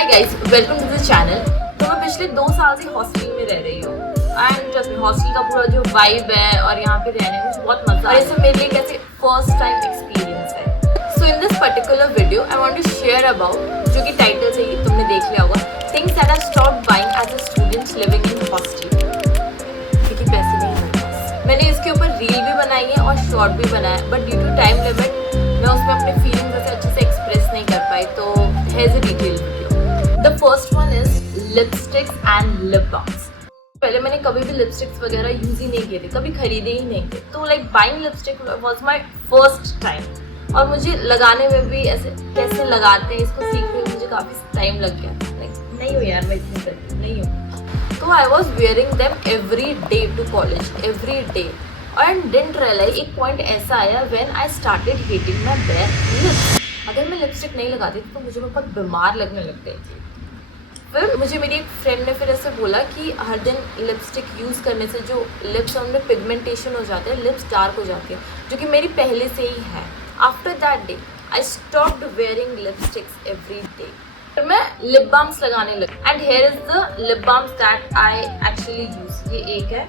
Hi guys, welcome to the channel. तो मैं पिछले 2 साल से हॉस्टल में रह रही हूँ एंड जस्ट हॉस्टल का पूरा जो वाइब है और यहाँ पे रहने में मुझे बहुत मजा है। ये मेरे लिए कैसे फर्स्ट टाइम एक्सपीरियंस है। So in this particular video I want to share about, जो कि टाइटल से ही तुमने देख लिया होगा, things that I stopped buying as a student living in hostel, क्योंकि पैसे नहीं है। मैंने इसके ऊपर रील भी बनाई है और शॉर्ट भी बनाया है, but due to time limit मैं उसमें अपने फीलिंग्स ऐसे अच्छे से एक्सप्रेस नहीं कर पाई, तो here is a detail video. The first one is lipsticks and lip balms. पहले मैंने कभी भी लिपस्टिक्स वगैरह यूज ही नहीं किए थे, कभी खरीदे ही नहीं थे, तो like buying lipstick was my first time. और मुझे लगाने में भी ऐसे कैसे लगाते हैं इसको सीखने में मुझे काफी टाइम लग गया था। लाइक नहीं हूँ यार मैं इतनी करती नहीं हूँ। तो I was wearing them every day to college, every day. And didn't realise, एक पॉइंट ऐसा आया when I started hating my bare lips. अगर मैं लिपस्टिक नहीं लगाती थी तो मुझे बहुत बीमार लगने लग गई थी। फिर मुझे मेरी एक फ्रेंड ने फिर ऐसे बोला कि हर दिन लिपस्टिक यूज़ करने से जो लिप्स हैं उनमें पिगमेंटेशन हो जाता है, लिप्स डार्क हो जाती है, जो कि मेरी पहले से ही है। After that day I stopped wearing lipsticks every day. फिर मैं लिप बाम्स लगाने लगी and here is the lip balms that I actually use. ये एक है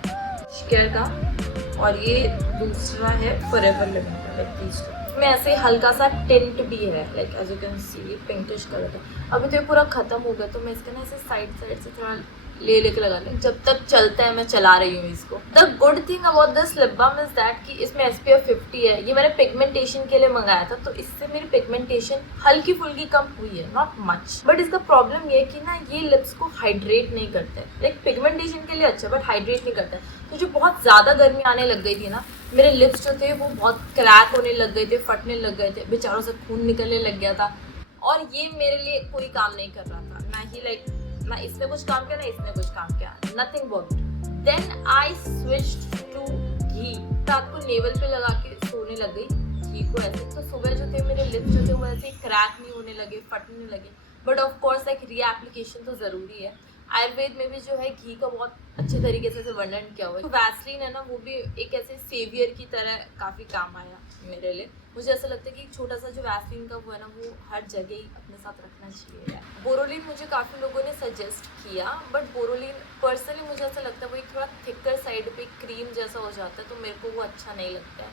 शेयर का और ये दूसरा है फॉरएवर लिविंग का। लाइक दीस टू में ऐसे हल्का सा टिंट भी है, like as you can see ये पिंकिश कलर है। अभी तो ये पूरा खत्म हो गया, तो मैं इसका ना ऐसे साइड से थोड़ा लेके लगा लूँ। जब तक चलता है मैं चला रही हूँ इसको। The good thing about this lip balm is that कि इसमें SPF 50 है। ये मैंने पिगमेंटेशन के लिए मंगाया था, तो इससे मेरी पिगमेंटेशन हल्की फुल्की कम हुई है, नॉट मच। बट इसका प्रॉब्लम ये है कि ना ये लिप्स को हाइड्रेट नहीं करते हैं। लाइक पिगमेंटेशन के लिए अच्छा बट हाइड्रेट नहीं करता है। तो जो बहुत ज़्यादा गर्मी आने लग गई थी ना, मेरे लिप्स जो थे वो बहुत क्रैक होने लग गए थे, फटने लग गए थे, बेचारों से खून निकलने लग गया था। और ये मेरे लिए कोई काम नहीं कर रहा था, ना ही लाइक ना इसने कुछ काम किया ना इसने कुछ काम किया, nothing worked. Then I switched to ghee. रात को नेवल पे लगा के सोने लग गई घी को ऐसे, तो सुबह जो थे मेरे लिप्स जो थे वो ऐसे क्रैक नहीं होने लगे, फटने लगे। But of course like reapplication तो ज़रूरी है। आयुर्वेद में भी जो है घी का बहुत अच्छे तरीके से वर्णन किया हुआ है। तो वैसलीन है ना, वो भी एक ऐसे सेवियर की तरह काफ़ी काम आया मेरे लिए। मुझे ऐसा लगता है कि एक छोटा सा जो वैसलीन का वो है ना, वो हर जगह ही अपने साथ रखना चाहिए। बोरोलिन मुझे काफ़ी लोगों ने सजेस्ट किया, बट बोरोलिन पर्सनली मुझे ऐसा लगता है वो एक थोड़ा थिकर साइड पे क्रीम जैसा हो जाता है, तो मेरे को वो अच्छा नहीं लगता है।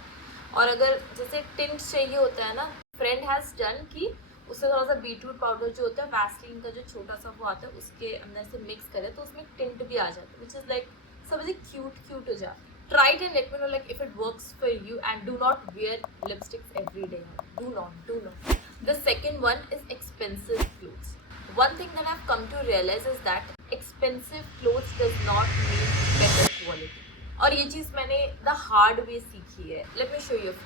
और अगर जैसे टिंट चाहिए होता है ना, फ्रेंड हैज़ डन कि उससे थोड़ा सा बीटरूट पाउडर जो होता है वैसलीन का जो छोटा सा वो आता है उसके अंदर से मिक्स करें तो उसमें टिंट भी आ जाता है, विच इज़ लाइक सब क्यूट हो जाता है। Try it and let me know like if it works for you, and do not wear lipsticks every day. Do not. The second one is expensive clothes. One thing that I've come to realize is that expensive clothes does not mean better quality. और ये चीज़ मैंने the hard way सीखी है. Let me show you.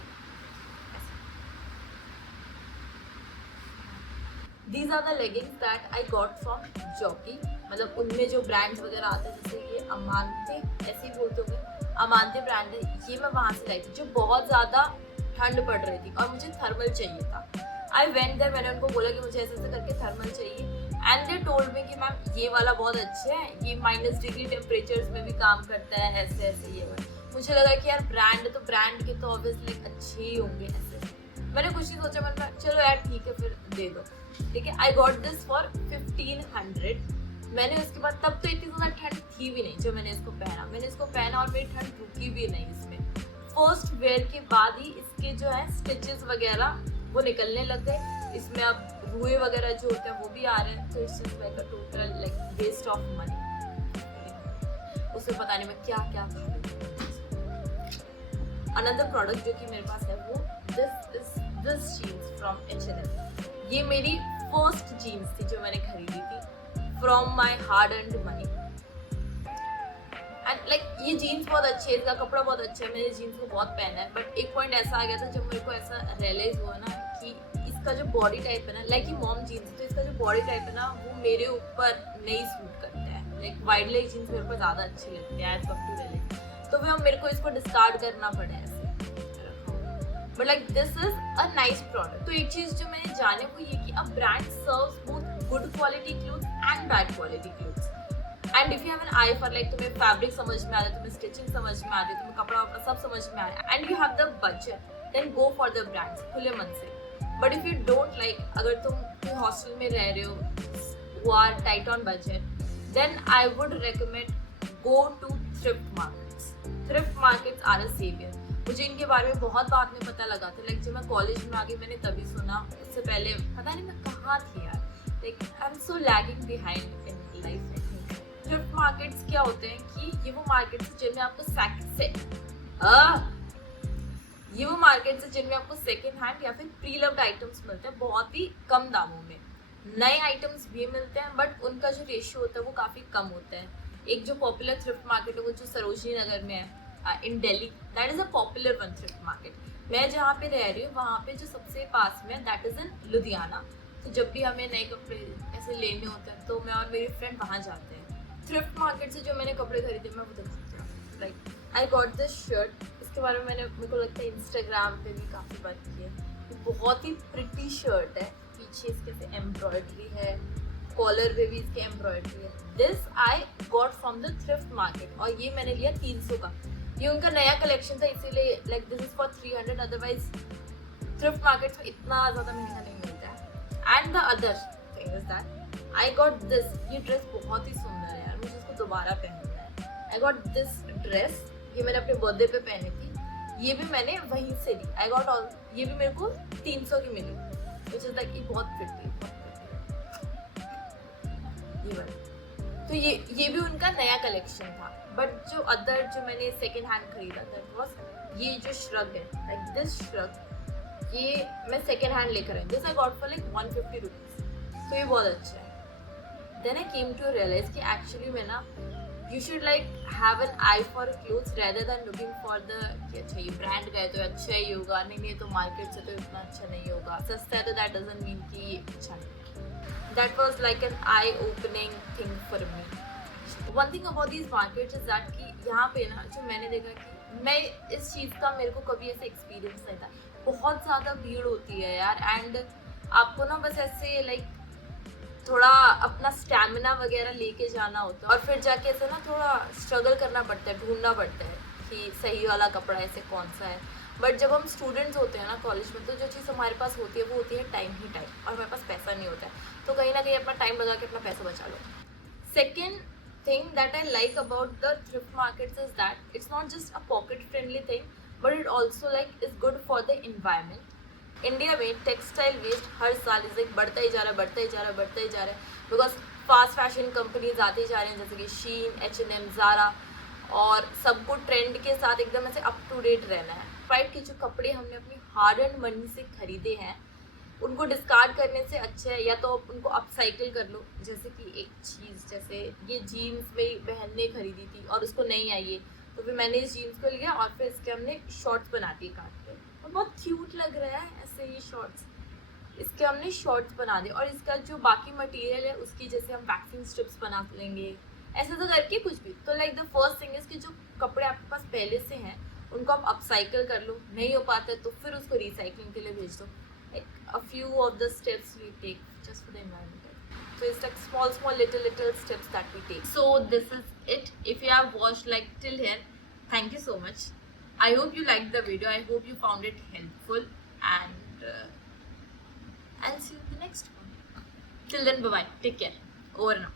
These are the leggings that I got from Jockey. मतलब उनमें जो brands वगैरह आते हैं, जैसे ये अमांते, ऐसे ही बोलते होंगे, अमांते ब्रांड है। ये मैं वहाँ से लाई थी, जो बहुत ज़्यादा ठंड पड़ रही थी और मुझे थर्मल चाहिए था। आई वेंट देयर, मैंने उनको बोला कि मुझे ऐसे ऐसे करके थर्मल चाहिए, एंड दे टोल्ड मी कि मैम ये वाला बहुत अच्छा है, ये -डिग्री टेम्परेचर्स में भी काम करता है, ऐसे ऐसे ये वाला। मुझे लगा कि यार ब्रांड के तो ऑब्वियसली अच्छे ही होंगे। ऐसे मैंने कुछ नहीं सोचा, मैंने कहा चलो यार ठीक है फिर दे दो, ठीक है। I got this for 1500। मैंने उसके बाद, तब तो इतनी ज़्यादा ठंड थी भी नहीं जो मैंने इसको पहना और मेरी ठंड रुकी भी नहीं इसमें। फर्स्ट वेयर के बाद ही इसके जो है स्टिचेस वगैरह वो निकलने लग गए। इसमें अब रुए वगैरह जो होते हैं वो भी आ रहे हैं, तो it's just like a total like waste of money. उसे पता नहीं मैं क्या क्या खा रही हूँ। अनदर प्रोडक्ट जो कि मेरे पास है वो दिस जीन्स फ्रॉम H&M। ये मेरी फर्स्ट जीन्स थी जो मैंने खरीदी थी from my hard earned money. And like ये जीन्स बहुत अच्छी है, इसका कपड़ा बहुत अच्छा है, मैंने जीन्स को बहुत पहना है। बट एक पॉइंट ऐसा आ गया था जब मेरे को ऐसा रियलाइज हुआ ना कि इसका जो बॉडी टाइप है ना, लाइक ये मॉम जीन्स है, तो इसका जो बॉडी टाइप है ना वो मेरे ऊपर नहीं सूट करता है। लाइक वाइड लेग जीन्स मेरे को ज़्यादा अच्छी लगती है एज कम्पेयर टू लेग, तो फिर मेरे को इसको डिस्कार्ड करना पड़ा ऐसे। But like this is a nice product. तो एक चीज़ जो मैंने जाने वो ये कि अब brand serves both good quality clothes and bad quality clothes. And if you have an eye for like तुम्हें फैब्रिक समझ में आ जाए, तुम्हें स्टिचिंग समझ में आ जाए, तुम्हें कपड़ा वपड़ा सब समझ में आ जाए, and you have the budget, then go for the brands खुले मन से। But if you don't like, अगर तुम हॉस्टल में रह रहे हो, who are tight on budget, then I would recommend go to thrift markets. Thrift markets are a savior. मुझे इनके बारे में बहुत बाद में पता लगा था, लाइक जब मैं कॉलेज में आ गई मैंने तभी सुना, उससे पहले पता नहीं मैं कहाँ थी यार, like I am so lagging behind in life. Thrift markets क्या होते हैं कि ये वो मार्केट्स हैं जिनमें आपको सेकेंड हैंड या फिर प्री लव्ड आइटम्स मिलते हैं बहुत ही कम दामों में। नए आइटम्स भी मिलते हैं बट उनका जो रेशियो होता है वो काफ़ी कम होता है। एक जो पॉपुलर थ्रिफ्ट मार्केट है वो जो सरोजनी नगर में है in Delhi, that is a popular one thrift market. मैं जहाँ पे रह रही हूँ वहाँ पे जो सबसे पास में है दैट इज़ इन लुधियाना। तो जब भी हमें नए कपड़े ऐसे लेने होते हैं तो मैं और मेरी फ्रेंड वहाँ जाते हैं। थ्रिफ्ट मार्केट से जो मैंने कपड़े खरीदे मैं वो दिखाती हूँ। Like I got this shirt, इसके बारे में मेरे को लगता है इंस्टाग्राम पे भी काफ़ी बात की है। ये बहुत ही प्रिटी शर्ट है, पीछे इसके से एम्ब्रॉयडरी है, कॉलर पे भी इसके एम्ब्रॉयडरी है। This I got from the thrift market और ये मैंने लिया 300 का। ये उनका नया कलेक्शन था इसीलिए like this is for 300, otherwise thrift markets में इतना ज़्यादा महंगा नहीं मिलता है। And the other thing is that I got this, ये ड्रेस बहुत ही सुंदर है यार, मुझे इसको दोबारा पहनना है। आई गॉट दिस ड्रेस, ये मैंने अपने बर्थडे पे पहनी थी, ये भी मैंने वहीं से ली। आई गॉट ऑल, ये भी मेरे को 300 की मिली, विच इज लाइक ये बहुत प्रिटी ये वाली। तो ये भी उनका नया कलेक्शन था। बट जो अदर जो मैंने सेकेंड हैंड खरीदा दैट वाज ये जो श्रग है, लाइक दिस श्रग, ये मैं सेकेंड हैंड लेकर आई। This I got for like 150 rupees, तो ये बहुत अच्छा है। Then I came to realise कि एक्चुअली मैं ना you should like have an eye for clothes rather than looking for the कि अच्छा ये ब्रांड का है तो अच्छा ही होगा, नहीं तो मार्केट से तो इतना अच्छा नहीं होगा, सस्ता है तो दैट डजंट मीन कि अच्छा नहीं। That was like an eye-opening thing for me. One thing about these markets is that कि यहाँ पे ना जो मैंने देखा कि मैं इस चीज़ का मेरे को कभी ऐसे एक्सपीरियंस नहीं था। बहुत ज़्यादा भीड़ होती है यार, एंड आपको ना बस ऐसे लाइक थोड़ा अपना स्टैमिना वगैरह लेके जाना होता है और फिर जाके ऐसे ना थोड़ा स्ट्रगल करना पड़ता है, ढूंढना पड़ता है कि सही वाला कपड़ा ऐसे कौन सा है। बट जब हम स्टूडेंट्स होते हैं ना कॉलेज में, तो जो चीज़ हमारे पास होती है वो होती है टाइम ही टाइम, और हमारे पास पैसा नहीं होता है, तो कहीं ना कहीं अपना टाइम लगा के अपना पैसा बचा लो। Second thing that I like about the thrift markets is that it's not just a pocket friendly thing but it also like is good for the environment. India में टेक्सटाइल वेस्ट हर साल is like बढ़ता ही जा रहा है because fast fashion companies आती जा रही हैं जैसे कि शीन, H&M, ज़ारा, और सबको ट्रेंड के साथ एकदम ऐसे अप टू डेट रहना है। फाइट के जो कपड़े हमने अपनी हार्ड एंड मनी से खरीदे हैं उनको डिस्कार्ड करने से अच्छा है या तो उनको अपसाइकिल कर लो। जैसे कि एक चीज़, जैसे ये जीन्स मेरी बहन ने खरीदी थी और उसको नहीं आई है, तो फिर मैंने इस जीन्स को लिया और फिर इसके हमने शॉर्ट्स बना दिए काट के, और बहुत क्यूट लग रहा है ऐसे ये शॉर्ट्स, इसके हमने शॉर्ट्स बना दिए। और इसका जो बाकी मटेरियल है उसकी जैसे हम वैक्सिंग स्ट्रिप्स बना लेंगे, ऐसे तो करके कुछ भी। तो like the first thing is कि जो कपड़े आपके पास पहले से हैं उनको आप अपसाइकिल कर लो, नहीं हो पाता है तो फिर उसको रिसाइकलिंग के लिए भेज दो। Like a few of the steps we take just for the environment. So it's like small little steps that we take. So this is it. If you have watched like till here, thank you so much. I hope you liked the video. I hope you found it helpful, and I'll see you in the next one. Till then, bye bye. Take care. Over now.